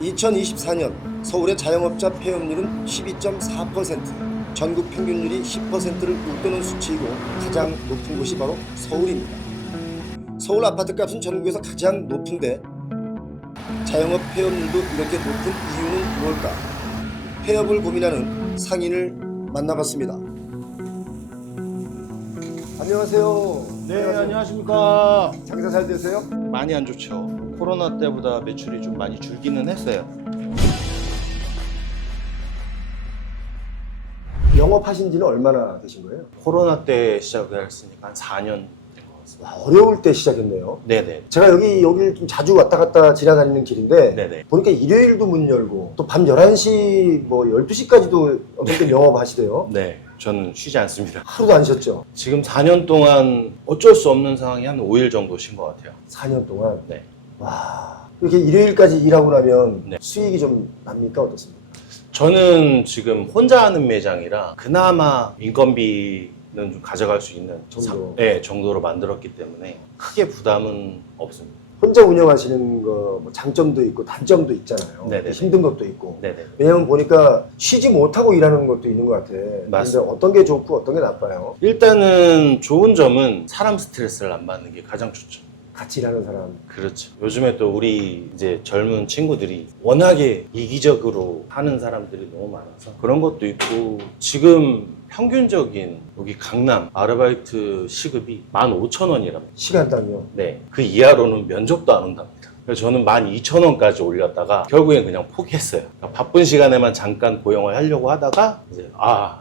2024년 서울의 자영업자 폐업률은 12.4%, 전국 평균률이 10%를 웃도는 수치이고 가장 높은 곳이 바로 서울입니다. 서울 아파트값은 전국에서 가장 높은데 자영업 폐업률도 이렇게 높은 이유는 무엇일까? 폐업을 고민하는 상인을 만나봤습니다. 안녕하세요. 네, 안녕하십니까. 장사 잘 되세요? 많이 안 좋죠. 코로나 때보다 매출이 좀 많이 줄기는 했어요. 영업하신 지는 얼마나 되신 거예요? 코로나 때 시작을 했으니까 한 4년 된 것 같습니다. 와, 어려울 때 시작했네요. 네네. 제가 여기를 좀 자주 왔다 갔다 지나다니는 길인데 네네. 보니까 일요일도 문 열고 또 밤 11시 뭐 12시까지도 어떤 때 영업하시대요. 네, 저는 쉬지 않습니다. 하루도 안 쉬었죠? 지금 4년 동안 어쩔 수 없는 상황이 한 5일 정도 쉰 것 같아요. 4년 동안? 네. 와, 이렇게 일요일까지 일하고 나면 네. 수익이 좀 납니까? 어떻습니까? 저는 지금 혼자 하는 매장이라 그나마 인건비는 좀 가져갈 수 있는 정도로 만들었기 때문에 크게 부담은 없습니다. 혼자 운영하시는 거 뭐 장점도 있고 단점도 있잖아요. 네네네. 힘든 것도 있고. 네네. 왜냐면 보니까 쉬지 못하고 일하는 것도 있는 것 같아. 맞습니다. 근데 어떤 게 좋고 어떤 게 나빠요? 일단은 좋은 점은 사람 스트레스를 안 받는 게 가장 좋죠. 같이 일하는 사람. 그렇죠. 요즘에 또 우리 이제 젊은 친구들이 워낙에 이기적으로 하는 사람들이 너무 많아서 그런 것도 있고, 지금 평균적인 여기 강남 아르바이트 시급이 15,000원이랍니다. 시간당요. 네. 그 이하로는 면접도 안 온답니다. 그래서 저는 12,000원까지 올렸다가 결국엔 그냥 포기했어요. 그러니까 바쁜 시간에만 잠깐 고용을 하려고 하다가 이제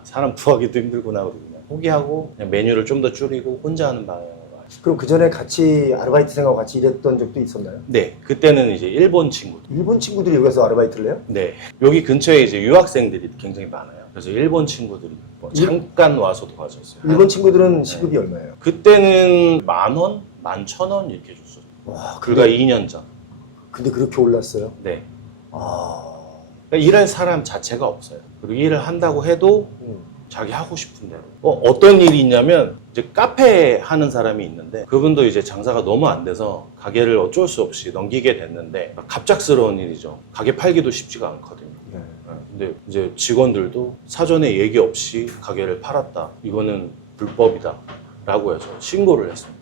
사람 구하기도 힘들구나 그러고 그냥 포기하고 그냥 메뉴를 좀 더 줄이고 혼자 하는 방향으로. 그럼 그 전에 같이 아르바이트생하고 같이 일했던 적도 있었나요? 네, 그때는 이제 일본 친구들. 일본 친구들이 여기서 아르바이트를 해요? 네, 여기 근처에 이제 유학생들이 굉장히 많아요. 그래서 일본 친구들이 뭐 잠깐 와서 도와줬어요. 일본 친구들은 시급이 얼마예요? 그때는 10,000원, 11,000원 이렇게 줬어요. 와, 그가 2년 전. 근데 그렇게 올랐어요? 네. 아, 그러니까 일할 사람 자체가 없어요. 그리고 일을 한다고 해도 음. 자기 하고 싶은 대로. 어떤 일이 있냐면 이제 카페 하는 사람이 있는데 그분도 이제 장사가 너무 안 돼서 가게를 어쩔 수 없이 넘기게 됐는데 갑작스러운 일이죠. 가게 팔기도 쉽지가 않거든요. 네. 근데 이제 직원들도 사전에 얘기 없이 가게를 팔았다. 이거는 불법이다. 라고 해서 신고를 했습니다.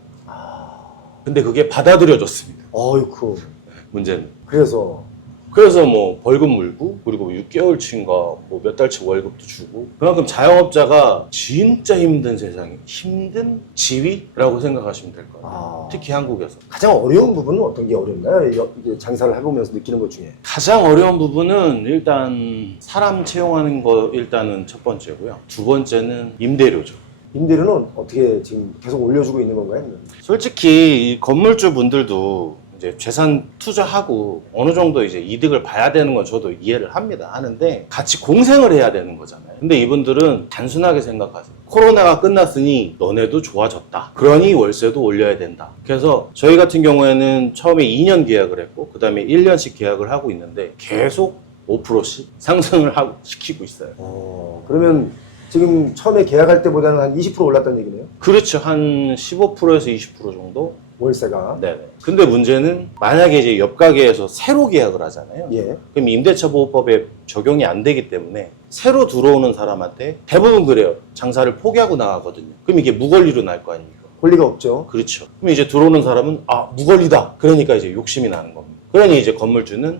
근데 그게 받아들여졌습니다. 어이쿠. 문제는. 그래서 뭐 벌금 물고 그리고 6개월치인가 뭐 몇 달치 월급도 주고, 그만큼 자영업자가 진짜 힘든 세상에 힘든 지위라고 생각하시면 될 거예요. 특히 한국에서. 가장 어려운 부분은 어떤 게 어렵나요? 이게 장사를 해보면서 느끼는 것 중에. 가장 어려운 부분은 일단 사람 채용하는 거 일단은 첫 번째고요. 두 번째는 임대료죠. 임대료는 어떻게 지금 계속 올려주고 있는 건가요? 솔직히 이 건물주 분들도 이제 재산 투자하고 어느 정도 이제 이득을 봐야 되는 건 저도 이해를 합니다. 하는데 같이 공생을 해야 되는 거잖아요. 근데 이분들은 단순하게 생각하세요. 코로나가 끝났으니 너네도 좋아졌다. 그러니 월세도 올려야 된다. 그래서 저희 같은 경우에는 처음에 2년 계약을 했고 그 다음에 1년씩 계약을 하고 있는데 계속 5%씩 상승을 시키고 있어요. 그러면 지금 처음에 계약할 때보다는 한 20% 올랐다는 얘기네요? 그렇죠. 한 15%에서 20% 정도? 월세가. 네네. 근데 문제는 만약에 이제 옆 가게에서 새로 계약을 하잖아요. 예. 그럼 임대차 보호법에 적용이 안 되기 때문에 새로 들어오는 사람한테 대부분 그래요. 장사를 포기하고 나가거든요. 그럼 이게 무권리로 날 거 아닙니까? 권리가 없죠. 그렇죠. 그럼 이제 들어오는 사람은 무권리다. 그러니까 이제 욕심이 나는 겁니다. 그러니 이제 건물주는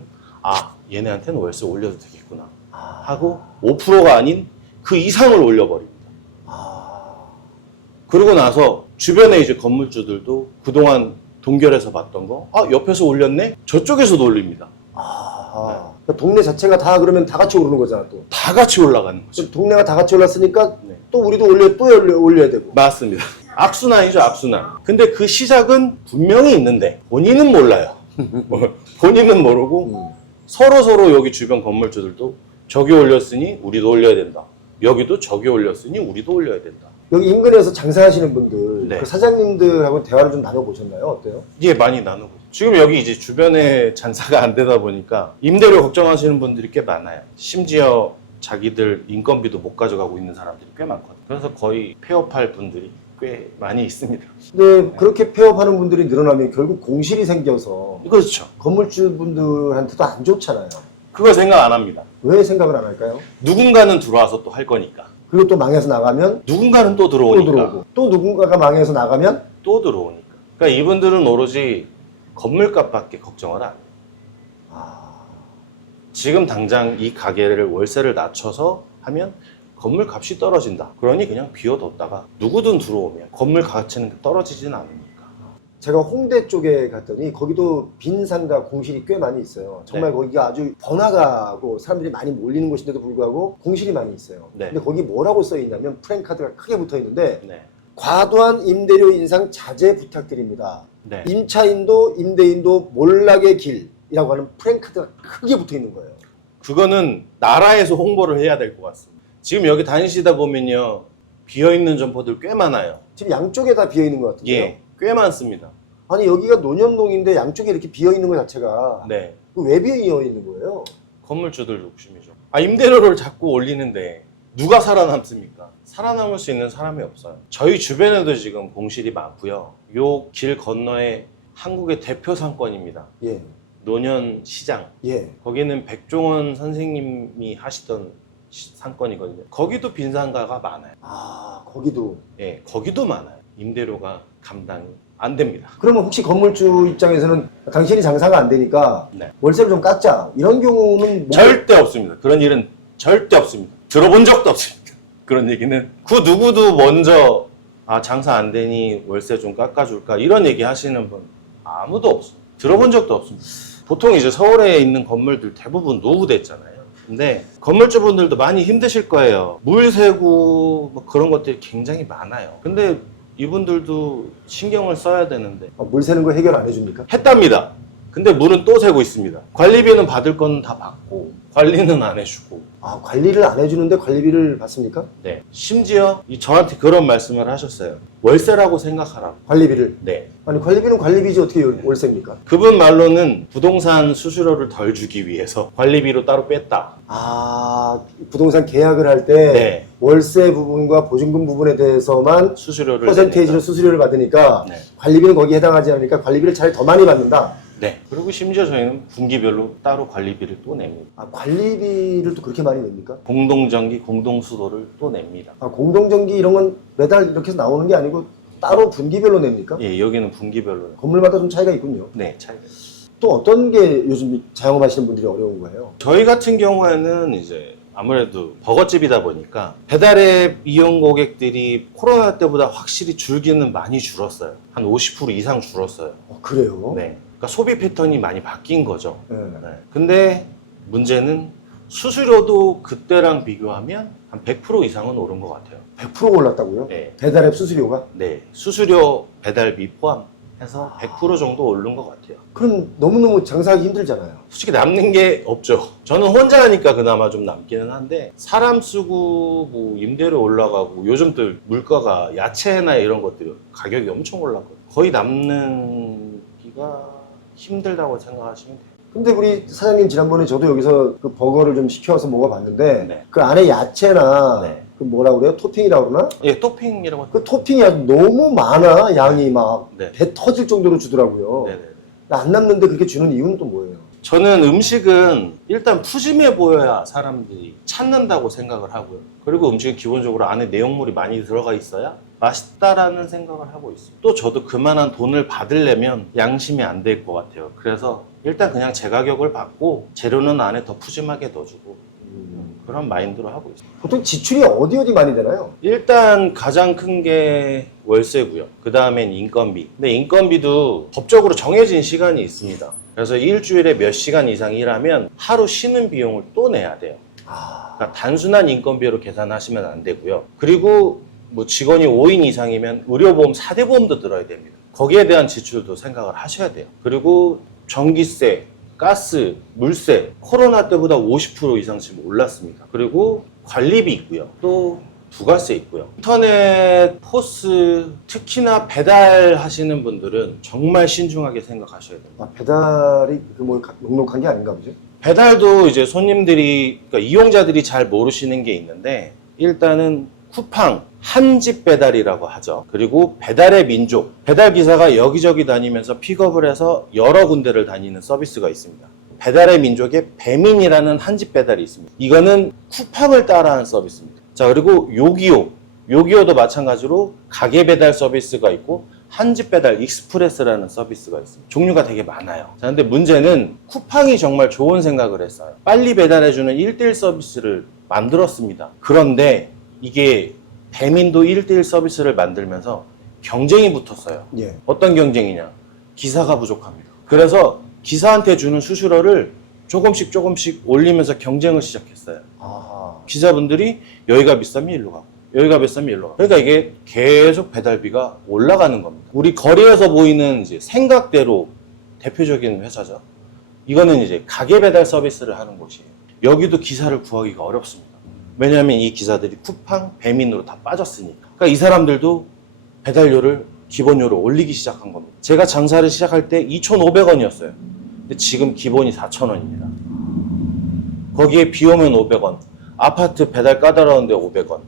얘네한테는 월세 올려도 되겠구나 하고 5%가 아닌 그 이상을 올려버립니다. 그러고 나서 주변에 이제 건물주들도 그동안 동결해서 봤던 거, 옆에서 올렸네? 저쪽에서도 올립니다. 그러니까 동네 자체가 다 그러면 다 같이 오르는 거잖아, 또. 다 같이 올라가는 거죠. 동네가 다 같이 올랐으니까 네. 또 우리도 올려야 되고. 맞습니다. 악순환이죠, 악순환. 근데 그 시작은 분명히 있는데 본인은 몰라요. 본인은 모르고 서로 여기 주변 건물주들도 저기 올렸으니 우리도 올려야 된다. 여기도 저기 올렸으니 우리도 올려야 된다. 여기 인근에서 장사하시는 분들, 네. 그 사장님들하고 대화를 좀 나눠보셨나요? 어때요? 예, 많이 나누고. 지금 여기 이제 주변에 장사가 안 되다 보니까 임대료 걱정하시는 분들이 꽤 많아요. 심지어 자기들 인건비도 못 가져가고 있는 사람들이 꽤 많거든요. 그래서 거의 폐업할 분들이 꽤 많이 있습니다. 근데 그렇게 폐업하는 분들이 늘어나면 결국 공실이 생겨서 그렇죠. 건물주분들한테도 안 좋잖아요. 그걸 생각 안 합니다. 왜 생각을 안 할까요? 누군가는 들어와서 또 할 거니까. 그리고 또 망해서 나가면 누군가는 또 또 들어오니까. 들어오고 또 누군가가 망해서 나가면 또 들어오니까. 그러니까 이분들은 오로지 건물값밖에 걱정을 안 해요. 아, 지금 당장 이 가게를 월세를 낮춰서 하면 건물 값이 떨어진다. 그러니 그냥 비워뒀다가 누구든 들어오면 건물 가치는 떨어지진 않으니까. 제가 홍대 쪽에 갔더니 거기도 빈 상가 공실이 꽤 많이 있어요. 정말 네. 거기가 아주 번화가고 사람들이 많이 몰리는 곳인데도 불구하고 공실이 많이 있어요. 네. 근데 거기 뭐라고 써 있냐면 프랜카드가 크게 붙어 있는데 네. 과도한 임대료 인상 자제 부탁드립니다. 네. 임차인도 임대인도 몰락의 길이라고 하는 프랜카드가 크게 붙어 있는 거예요. 그거는 나라에서 홍보를 해야 될 것 같습니다. 지금 여기 다니시다 보면요. 비어있는 점포들 꽤 많아요. 지금 양쪽에 다 비어 있는 것 같은데요. 예. 꽤 많습니다. 아니 여기가 논현동인데 양쪽에 이렇게 비어 있는 것 자체가 네. 왜 비어 있는 거예요? 건물주들 욕심이죠. 임대료를 자꾸 올리는데 누가 살아남습니까? 살아남을 수 있는 사람이 없어요. 저희 주변에도 지금 공실이 많고요. 요 길 건너에 한국의 대표 상권입니다. 예, 논현시장. 예. 거기는 백종원 선생님이 하시던 상권이거든요. 거기도 빈상가가 많아요. 아 거기도. 예, 거기도 많아요. 임대료가 감당이 안 됩니다. 그러면 혹시 건물주 입장에서는 당신이 장사가 안 되니까 네. 월세를 좀 깎자 이런 경우는 뭐... 절대 없습니다. 그런 일은 절대 없습니다. 들어본 적도 없습니다. 그런 얘기는 그 누구도 먼저 장사 안 되니 월세 좀 깎아줄까 이런 얘기 하시는 분 아무도 없어요. 들어본 적도 없습니다. 보통 이제 서울에 있는 건물들 대부분 노후됐잖아요. 근데 건물주분들도 많이 힘드실 거예요. 물 새고 뭐 그런 것들이 굉장히 많아요. 근데 이분들도 신경을 써야 되는데 물 새는 거 해결 안 해줍니까? 했답니다. 근데 물은 또 새고 있습니다. 관리비는 받을 건 다 받고 관리는 안 해주고. 아 관리를 안 해주는데 관리비를 받습니까? 네. 심지어 저한테 그런 말씀을 하셨어요. 월세라고 생각하라고. 관리비를. 네. 아니 관리비는 관리비지 어떻게 월세입니까? 그분 말로는 부동산 수수료를 덜 주기 위해서 관리비로 따로 뺐다. 아 부동산 계약을 할 때 네. 월세 부분과 보증금 부분에 대해서만 수수료를 퍼센테이지로 내니까. 수수료를 받으니까 네. 관리비는 거기에 해당하지 않으니까 관리비를 차라리 더 많이 받는다. 네. 그리고 심지어 저희는 분기별로 따로 관리비를 또 냅니다. 아 관리비를 또 그렇게 많이 냅니까? 공동전기, 공동수도를 또 냅니다. 아 공동전기 이런 건 매달 이렇게 해서 나오는 게 아니고 따로 분기별로 냅니까? 예, 여기는 분기별로. 건물마다 좀 차이가 있군요. 네, 차이가. 또 어떤 게 요즘 자영업하시는 분들이 어려운 거예요? 저희 같은 경우에는 이제 아무래도 버거집이다 보니까 배달앱 이용 고객들이 코로나 때보다 확실히 줄기는 많이 줄었어요. 한 50% 이상 줄었어요. 그래요? 네. 그러니까 소비 패턴이 많이 바뀐 거죠. 네. 네. 근데 문제는 수수료도 그때랑 비교하면 한 100% 이상은 오른 것 같아요. 100% 올랐다고요? 네. 배달앱 수수료가? 네. 수수료 배달비 포함해서 100% 정도 오른 것 같아요. 그럼 너무너무 장사하기 힘들잖아요. 솔직히 남는 게 없죠. 저는 혼자 하니까 그나마 좀 남기는 한데 사람 쓰고 뭐 임대료 올라가고 요즘 또 물가가 야채나 이런 것들이 가격이 엄청 올랐거든요. 거의 남는 기가 힘들다고 생각하시면 돼요. 근데 우리 사장님 지난번에 저도 여기서 그 버거를 좀 시켜서 먹어봤는데 네. 그 안에 야채나 네. 그 뭐라 그래요? 토핑이라고 그러나? 예, 토핑이라고. 그 토핑이 아주 너무 많아. 양이 막 네. 배 터질 정도로 주더라고요. 네네. 안 남는데 그렇게 주는 이유는 또 뭐예요? 저는 음식은 일단 푸짐해 보여야 사람들이 찾는다고 생각을 하고요. 그리고 음식은 기본적으로 안에 내용물이 많이 들어가 있어야 맛있다라는 생각을 하고 있어요. 또 저도 그만한 돈을 받으려면 양심이 안 될 것 같아요. 그래서 일단 그냥 제 가격을 받고 재료는 안에 더 푸짐하게 넣어주고 그런 마인드로 하고 있어요. 보통 지출이 어디 많이 되나요? 일단 가장 큰 게 월세고요. 그 다음엔 인건비. 근데 인건비도 법적으로 정해진 시간이 있습니다. 그래서 일주일에 몇 시간 이상 일하면 하루 쉬는 비용을 또 내야 돼요. 그러니까 단순한 인건비로 계산하시면 안 되고요. 그리고 뭐 직원이 5인 이상이면 의료보험, 4대 보험도 들어야 됩니다. 거기에 대한 지출도 생각을 하셔야 돼요. 그리고 전기세, 가스, 물세, 코로나 때보다 50% 이상 지금 올랐습니다. 그리고 관리비 있고요. 또 부가세 있고요. 인터넷, 포스, 특히나 배달하시는 분들은 정말 신중하게 생각하셔야 됩니다. 배달이 그 뭐 녹록한 게 아닌가 보죠? 배달도 이제 손님들이, 그러니까 이용자들이 잘 모르시는 게 있는데 일단은 쿠팡 한집 배달이라고 하죠. 그리고 배달의 민족, 배달 기사가 여기저기 다니면서 픽업을 해서 여러 군데를 다니는 서비스가 있습니다. 배달의 민족의 배민이라는 한집 배달이 있습니다. 이거는 쿠팡을 따라한 서비스입니다. 자, 그리고 요기요도 마찬가지로 가게 배달 서비스가 있고 한집 배달 익스프레스라는 서비스가 있습니다. 종류가 되게 많아요. 자, 근데 문제는 쿠팡이 정말 좋은 생각을 했어요. 빨리 배달해주는 1대1 서비스를 만들었습니다. 그런데 이게 배민도 1대1 서비스를 만들면서 경쟁이 붙었어요. 예. 어떤 경쟁이냐? 기사가 부족합니다. 그래서 기사한테 주는 수수료를 조금씩 올리면서 경쟁을 시작했어요. 아하. 기사분들이 여기가 비싸면 일로 가고 여기가 비싸면 일로 가고, 그러니까 이게 계속 배달비가 올라가는 겁니다. 우리 거리에서 보이는 이제 생각대로 대표적인 회사죠. 이거는 이제 가게 배달 서비스를 하는 곳이에요. 여기도 기사를 구하기가 어렵습니다. 왜냐하면 이 기사들이 쿠팡, 배민으로 다 빠졌으니까. 그러니까 이 사람들도 배달료를 기본료를 올리기 시작한 겁니다. 제가 장사를 시작할 때 2,500원이었어요. 근데 지금 기본이 4,000원입니다. 거기에 비 오면 500원, 아파트 배달 까다로운데 500원,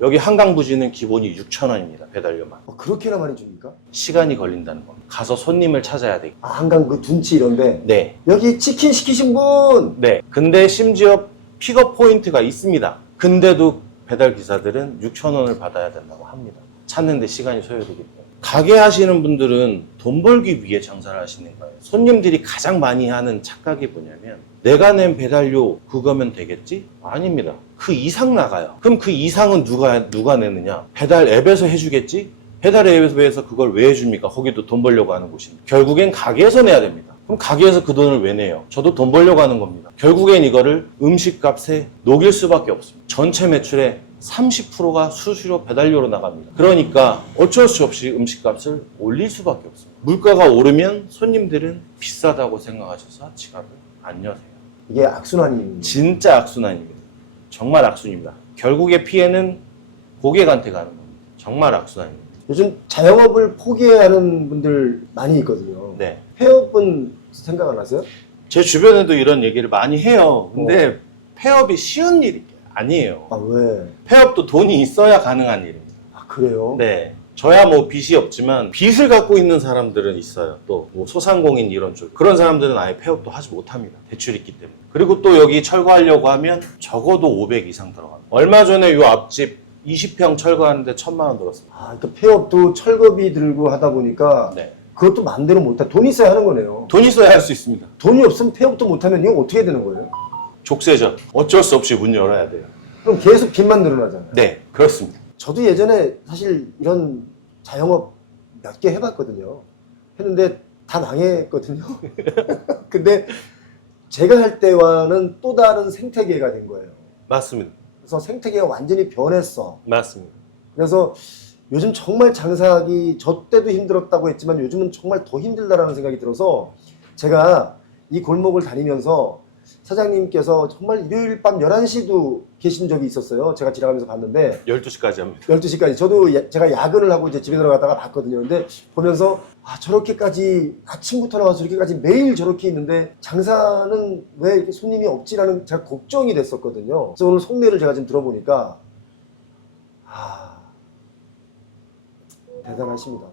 여기 한강부지는 기본이 6,000원입니다. 배달료만. 그렇게나 많이 줍니까? 시간이 걸린다는 겁니다. 가서 손님을 찾아야 되고. 아, 한강 그 둔치 이런데. 네. 여기 치킨 시키신 분! 네. 근데 심지어 픽업 포인트가 있습니다. 근데도 배달 기사들은 6,000원을 받아야 된다고 합니다. 찾는데 시간이 소요되기 때문에. 가게 하시는 분들은 돈 벌기 위해 장사를 하시는 거예요. 손님들이 가장 많이 하는 착각이 뭐냐면, 내가 낸 배달료 그거면 되겠지? 아닙니다. 그 이상 나가요. 그럼 그 이상은 누가 내느냐? 배달 앱에서 해주겠지? 배달 앱에서 그걸 왜 해줍니까? 거기도 돈 벌려고 하는 곳입니다. 결국엔 가게에서 내야 됩니다. 그럼 가게에서 그 돈을 왜 내요? 저도 돈 벌려고 하는 겁니다. 결국엔 이거를 음식값에 녹일 수밖에 없습니다. 전체 매출의 30%가 수수료 배달료로 나갑니다. 그러니까 어쩔 수 없이 음식값을 올릴 수밖에 없습니다. 물가가 오르면 손님들은 비싸다고 생각하셔서 지갑을 안 여세요. 이게 악순환입니다. 진짜 악순환입니다. 정말 악순입니다. 결국의 피해는 고객한테 가는 겁니다. 정말 악순환입니다. 요즘 자영업을 포기하는 분들 많이 있거든요. 네. 폐업은 생각 안 하세요? 제 주변에도 이런 얘기를 많이 해요. 근데 폐업이 쉬운 일이 아니에요. 아, 왜? 폐업도 돈이 있어야 가능한 일입니다. 아, 그래요? 네. 저야 뭐 빚이 없지만 빚을 갖고 있는 사람들은 있어요. 또 뭐 소상공인 이런 쪽. 그런 사람들은 아예 폐업도 하지 못합니다. 대출이 있기 때문에. 그리고 또 여기 철거하려고 하면 적어도 500 이상 들어갑니다. 얼마 전에 요 앞집 20평 철거하는데 1,000만 원 들었습니다. 아, 그러니까 폐업도 철거비 들고 하다 보니까 네. 그것도 마음대로 못해. 돈이 있어야 하는 거네요. 돈 있어야 할 수 있습니다. 돈이 없으면 폐업도 못하면 이거 어떻게 되는 거예요? 족쇄죠. 어쩔 수 없이 문 열어야 돼요. 그럼 계속 빚만 늘어나잖아요. 네, 그렇습니다. 저도 예전에 사실 이런 자영업 몇 개 해봤거든요. 했는데 다 망했거든요. 근데 제가 할 때와는 또 다른 생태계가 된 거예요. 맞습니다. 그래서 생태계가 완전히 변했어. 맞습니다. 그래서 요즘 정말 장사하기 저 때도 힘들었다고 했지만 요즘은 정말 더 힘들다라는 생각이 들어서 제가 이 골목을 다니면서 사장님께서 정말 일요일 밤 11시도 계신 적이 있었어요. 제가 지나가면서 봤는데 12시까지 합니다. 12시까지 저도 제가 야근을 하고 이제 집에 들어갔다가 봤거든요. 근데 보면서 아, 저렇게까지 아침부터 나와서 저렇게까지 매일 저렇게 있는데 장사는 왜 이렇게 손님이 없지라는 제가 걱정이 됐었거든요. 그래서 오늘 속내를 제가 지금 들어보니까 아, 대단하십니다.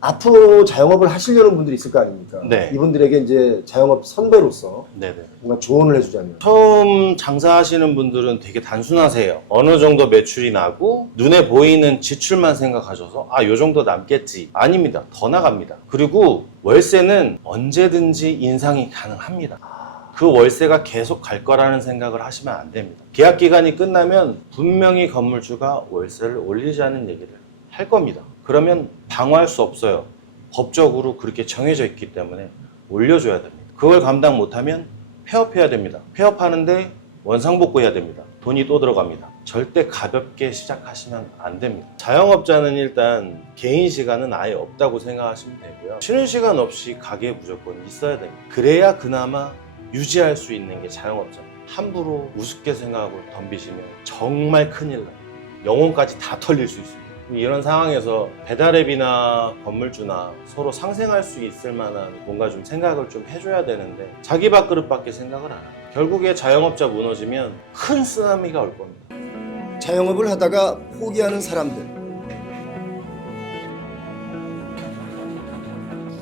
앞으로 자영업을 하시려는 분들이 있을 거 아닙니까? 네. 이분들에게 이제 자영업 선배로서 네네. 뭔가 조언을 해주자면. 처음 장사하시는 분들은 되게 단순하세요. 어느 정도 매출이 나고 눈에 보이는 지출만 생각하셔서 아, 요 정도 남겠지. 아닙니다. 더 나갑니다. 그리고 월세는 언제든지 인상이 가능합니다. 그 월세가 계속 갈 거라는 생각을 하시면 안 됩니다. 계약 기간이 끝나면 분명히 건물주가 월세를 올리자는 얘기를 할 겁니다. 그러면 방어할 수 없어요. 법적으로 그렇게 정해져 있기 때문에 올려줘야 됩니다. 그걸 감당 못하면 폐업해야 됩니다. 폐업하는데 원상복구해야 됩니다. 돈이 또 들어갑니다. 절대 가볍게 시작하시면 안 됩니다. 자영업자는 일단 개인 시간은 아예 없다고 생각하시면 되고요. 쉬는 시간 없이 가게에 무조건 있어야 됩니다. 그래야 그나마 유지할 수 있는 게 자영업자입니다. 함부로 우습게 생각하고 덤비시면 정말 큰일 나요. 영혼까지 다 털릴 수 있습니다. 이런 상황에서 배달앱이나 건물주나 서로 상생할 수 있을 만한 뭔가 좀 생각을 좀 해줘야 되는데 자기 밥그릇밖에 생각을 안 해요. 결국에 자영업자 무너지면 큰 쓰나미가 올 겁니다. 자영업을 하다가 포기하는 사람들,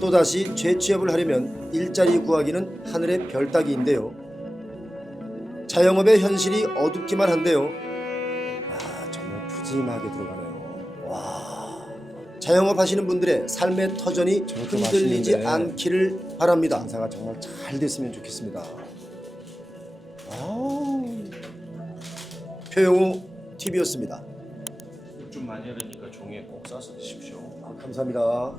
또다시 재취업을 하려면 일자리 구하기는 하늘의 별 따기인데요. 자영업의 현실이 어둡기만 한데요. 아, 정말 푸짐하게 들어가네요. 와, 자영업 하시는 분들의 삶의 터전이 흔들리지 맛있는데. 않기를 바랍니다. 장사가 정말 잘 됐으면 좋겠습니다. 표영우 TV였습니다. 좀 많이 흐르니까 종이에 꼭 싸서 드십시오. 감사합니다.